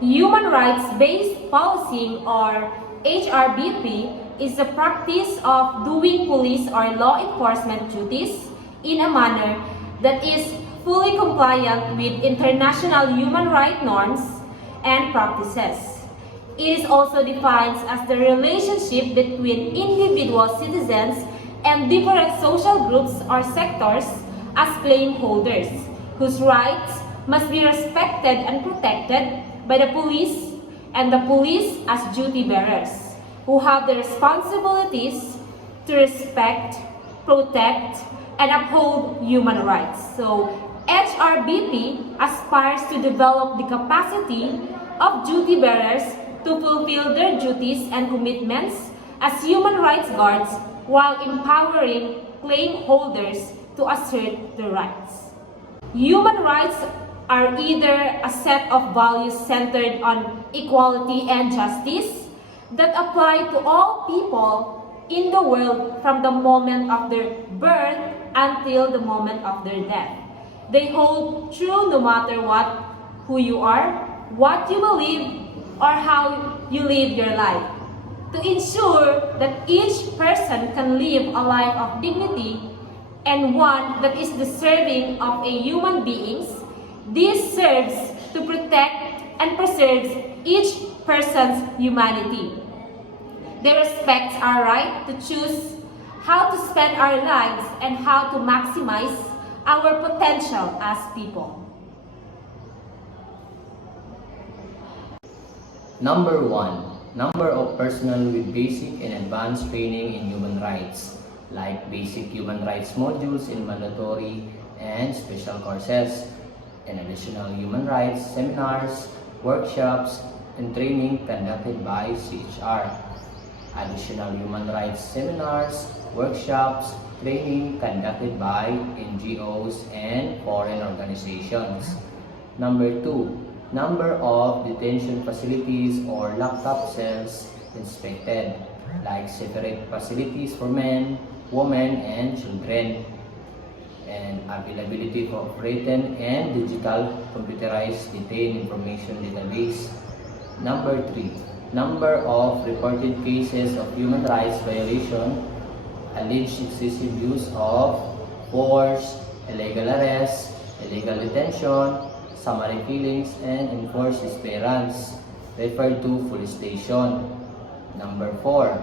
Human rights-based policing, or HRBP, is the practice of doing police or law enforcement duties in a manner that is fully compliant with international human rights norms and practices. It is also defined as the relationship between individual citizens and different social groups or sectors as claim holders, whose rights must be respected and protected by the police, and the police as duty bearers, who have the responsibilities to respect, protect, and uphold human rights. So, HRBP aspires to develop the capacity of duty bearers to fulfill their duties and commitments as human rights guards while empowering claim holders to assert their rights. Human rights are either a set of values centered on equality and justice that apply to all people in the world from the moment of their birth until the moment of their death. They hold true no matter what, who you are, what you believe, or how you live your life. To ensure that each person can live a life of dignity and one that is deserving of a human beings, this serves to protect and preserve each person's humanity. They respect our right to choose how to spend our lives and how to maximize our potential as people. Number 1. Number of personnel with basic and advanced training in human rights, like basic human rights modules in mandatory and special courses, and additional human rights seminars, workshops, and training conducted by CHR. Additional human rights seminars, workshops, training conducted by NGOs and foreign organizations. Number 2. Number of detention facilities or locked-up cells inspected, like separate facilities for men, women, and children, and availability of written and digital computerized detained information database. Number 3. Number of reported cases of human rights violation, alleged excessive use of force, illegal arrest, illegal detention, summary killings, and enforced disappearance, referred to police station. Number 4.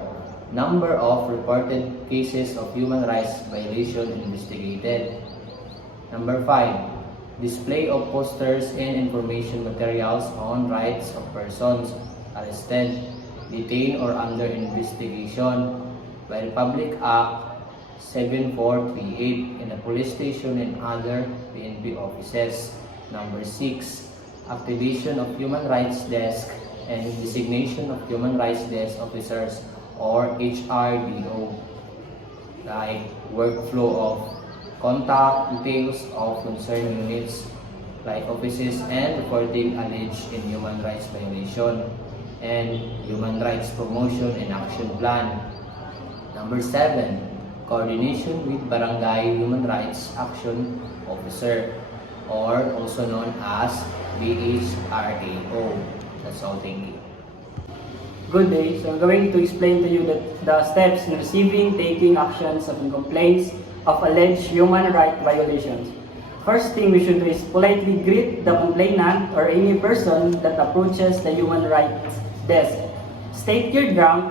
Number of reported cases of human rights violation investigated. Number 5. Display of posters and information materials on rights of persons arrested, detained, or under investigation by Republic Act 7438 in the police station and other PNP offices. Number 6. Activation of human rights desk and designation of human rights desk officers, or HRDO, like workflow of contact details of concerned units like offices and reporting alleged in human rights violation, and human rights promotion and action plan. Number 7. Coordination with Barangay Human Rights Action Officer, or also known as BHRAO. That's all, thank you. Good day. So I'm going to explain to you the steps in receiving, taking actions of complaints of alleged human rights violations. First thing we should do is politely greet the complainant or any person that approaches the human rights desk. State your ground,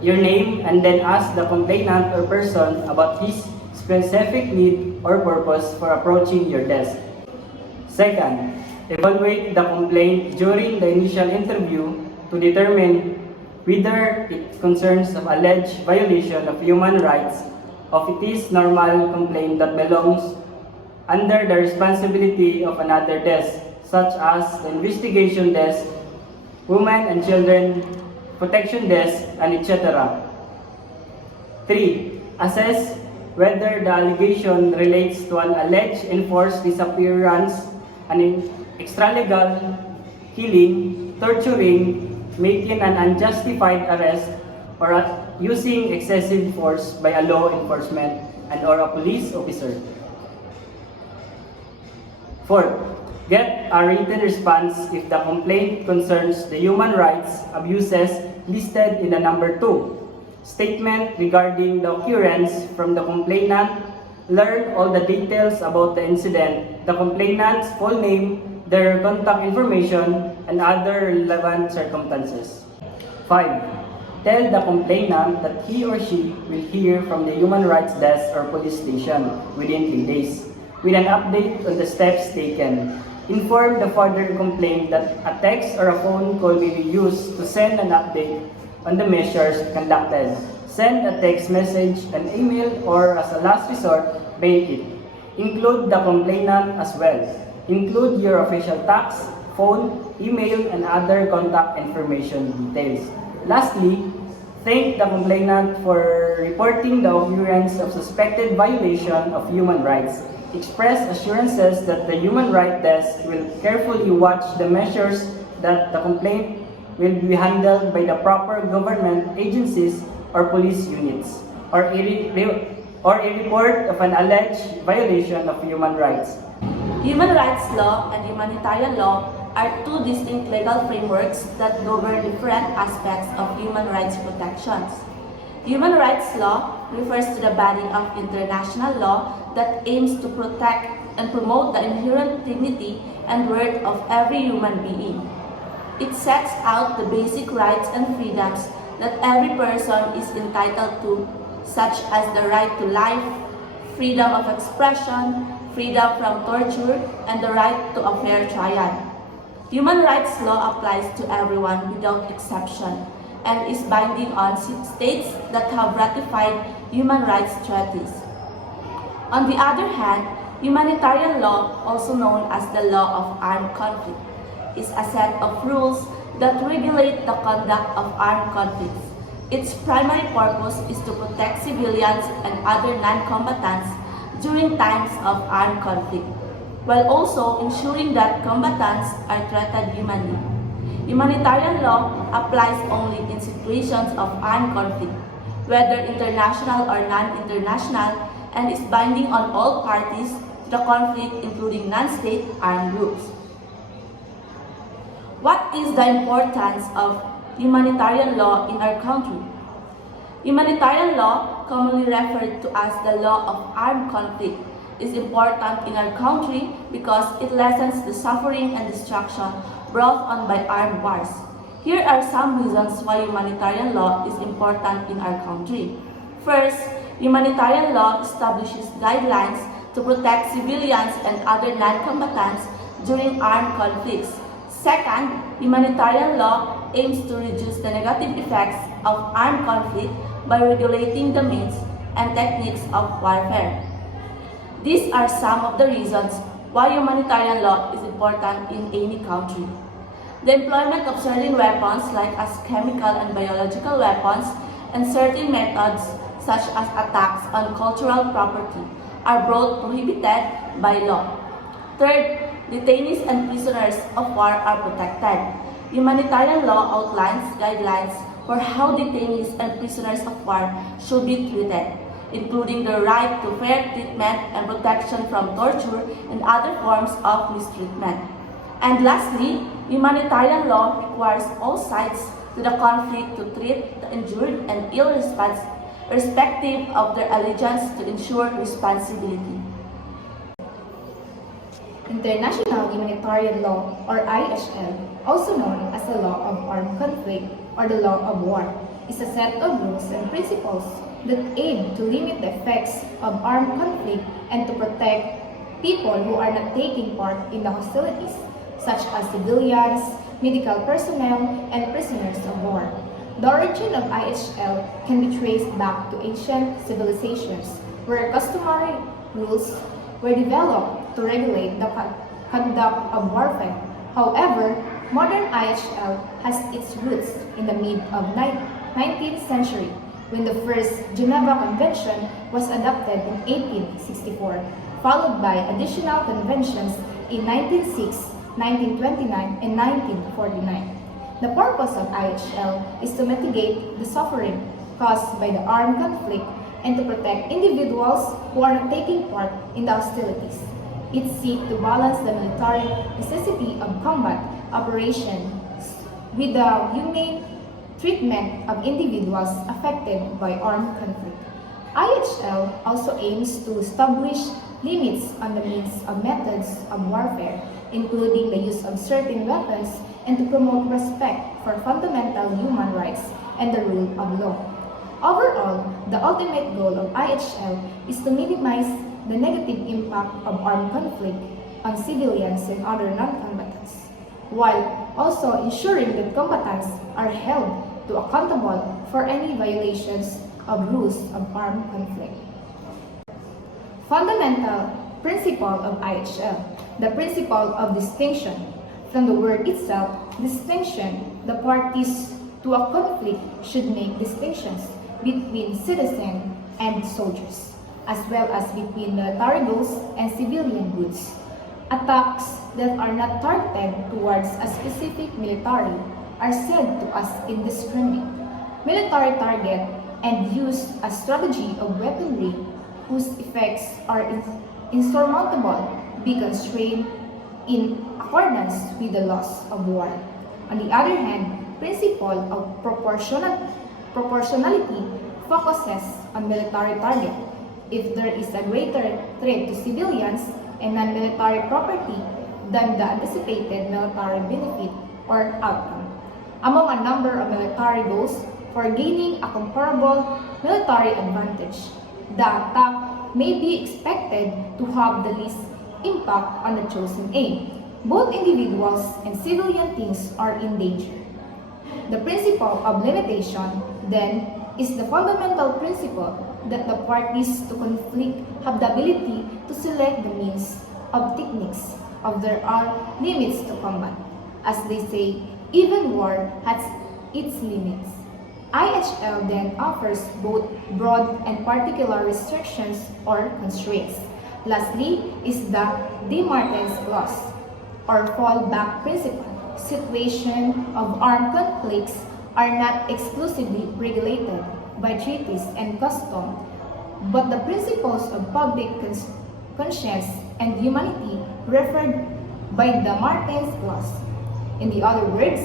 your name, and then ask the complainant or person about his specific need or purpose for approaching your desk. Second, evaluate the complaint during the initial interview to determine whether it concerns of alleged violation of human rights or if it is normal complaint that belongs under the responsibility of another desk, such as the investigation desk, women and children protection desk, and etc. 3. Assess whether the allegation relates to an alleged enforced disappearance, an extralegal killing, torturing, making an unjustified arrest, or using excessive force by a law enforcement and or a police officer. 4. Get a written response if the complaint concerns the human rights abuses listed in the number 2 statement regarding the occurrence from the complainant. Learn all the details about the incident, the complainant's full name, their contact information, and other relevant circumstances. 5. Tell the complainant that he or she will hear from the Human Rights Desk or police station within 3 days with an update on the steps taken. Inform the further complaint that a text or a phone call may be used to send an update on the measures conducted. Send a text message, an email, or as a last resort, mail it. Include the complainant as well. Include your official tax, phone, email, and other contact information details. Lastly, thank the complainant for reporting the occurrence of suspected violation of human rights. Express assurances that the Human Rights Desk will carefully watch the measures that the complaint will be handled by the proper government agencies or police units, or a report of an alleged violation of human rights. Human rights law and humanitarian law are two distinct legal frameworks that govern different aspects of human rights protections. Human rights law refers to the body of international law that aims to protect and promote the inherent dignity and worth of every human being. It sets out the basic rights and freedoms that every person is entitled to, such as the right to life, freedom of expression, freedom from torture, and the right to a fair trial. Human rights law applies to everyone without exception and is binding on states that have ratified human rights treaties. On the other hand, humanitarian law, also known as the law of armed conflict, is a set of rules that regulate the conduct of armed conflicts. Its primary purpose is to protect civilians and other non-combatants during times of armed conflict, while also ensuring that combatants are treated humanly. Humanitarian law applies only in situations of armed conflict, whether international or non-international, and is binding on all parties to the conflict, including non-state armed groups. What is the importance of humanitarian law in our country? Humanitarian law, commonly referred to as the law of armed conflict, is important in our country because it lessens the suffering and destruction brought on by armed wars. Here are some reasons why humanitarian law is important in our country. First, humanitarian law establishes guidelines to protect civilians and other non-combatants during armed conflicts. Second, humanitarian law aims to reduce the negative effects of armed conflict by regulating the means and techniques of warfare. These are some of the reasons why humanitarian law is important in any country. The employment of certain weapons like as chemical and biological weapons and certain methods such as attacks on cultural property are both prohibited by law. Third, detainees and prisoners of war are protected. Humanitarian law outlines guidelines for how detainees and prisoners of war should be treated, including the right to fair treatment and protection from torture and other forms of mistreatment. And lastly, humanitarian law requires all sides to the conflict to treat the injured and ill irrespective of their allegiance to ensure responsibility. International Humanitarian Law, or IHL, also known as the Law of Armed Conflict or the Law of War, is a set of rules and principles that aim to limit the effects of armed conflict and to protect people who are not taking part in the hostilities, such as civilians, medical personnel, and prisoners of war. The origin of IHL can be traced back to ancient civilizations, where customary rules were developed to regulate the conduct of warfare. However, modern IHL has its roots in the mid of 19th century, when the first Geneva Convention was adopted in 1864, followed by additional conventions in 1906, 1929, and 1949. The purpose of IHL is to mitigate the suffering caused by the armed conflict and to protect individuals who are not taking part in the hostilities. It seeks to balance the military necessity of combat operations with the humane treatment of individuals affected by armed conflict. IHL also aims to establish limits on the means of methods of warfare, including the use of certain weapons, and to promote respect for fundamental human rights and the rule of law. Overall, the ultimate goal of IHL is to minimize the negative impact of armed conflict on civilians and other non-combatants, while also ensuring that combatants are held to accountable for any violations of rules of armed conflict. Fundamental principle of IHL, the principle of distinction. From the word itself, distinction, the parties to a conflict should make distinctions between citizens and soldiers, as well as between military goods and civilian goods. Attacks that are not targeted towards a specific military are said to as indiscriminate. Military target and use a strategy of weaponry whose effects are insurmountable be constrained in accordance with the laws of war. On the other hand, principle of proportionality focuses on military target. If there is a greater threat to civilians and non-military property than the anticipated military benefit or outcome. Among a number of military goals for gaining a comparable military advantage, the attack may be expected to have the least impact on the chosen aim. Both individuals and civilian teams are in danger. The principle of limitation, then, is the fundamental principle that the parties to conflict have the ability to select the means of techniques of there are limits to combat. As they say, even war has its limits. IHL then offers both broad and particular restrictions or constraints. Lastly is the Demartens Clause, or fallback principle. Situations of armed conflicts are not exclusively regulated by treaties and custom, but the principles of public conscience and humanity referred by the Martens Clause. In the other words,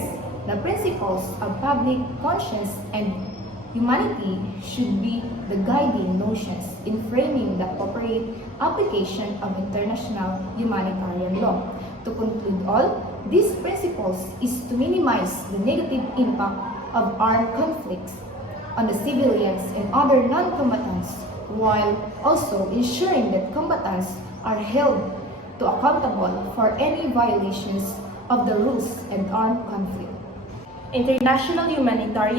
the principles of public conscience and humanity should be the guiding notions in framing the appropriate application of international humanitarian law. To conclude all, these principles is to minimize the negative impact of armed conflicts on the civilians and other non-combatants, while also ensuring that combatants are held to accountable for any violations of the rules and armed conflict. International humanitarian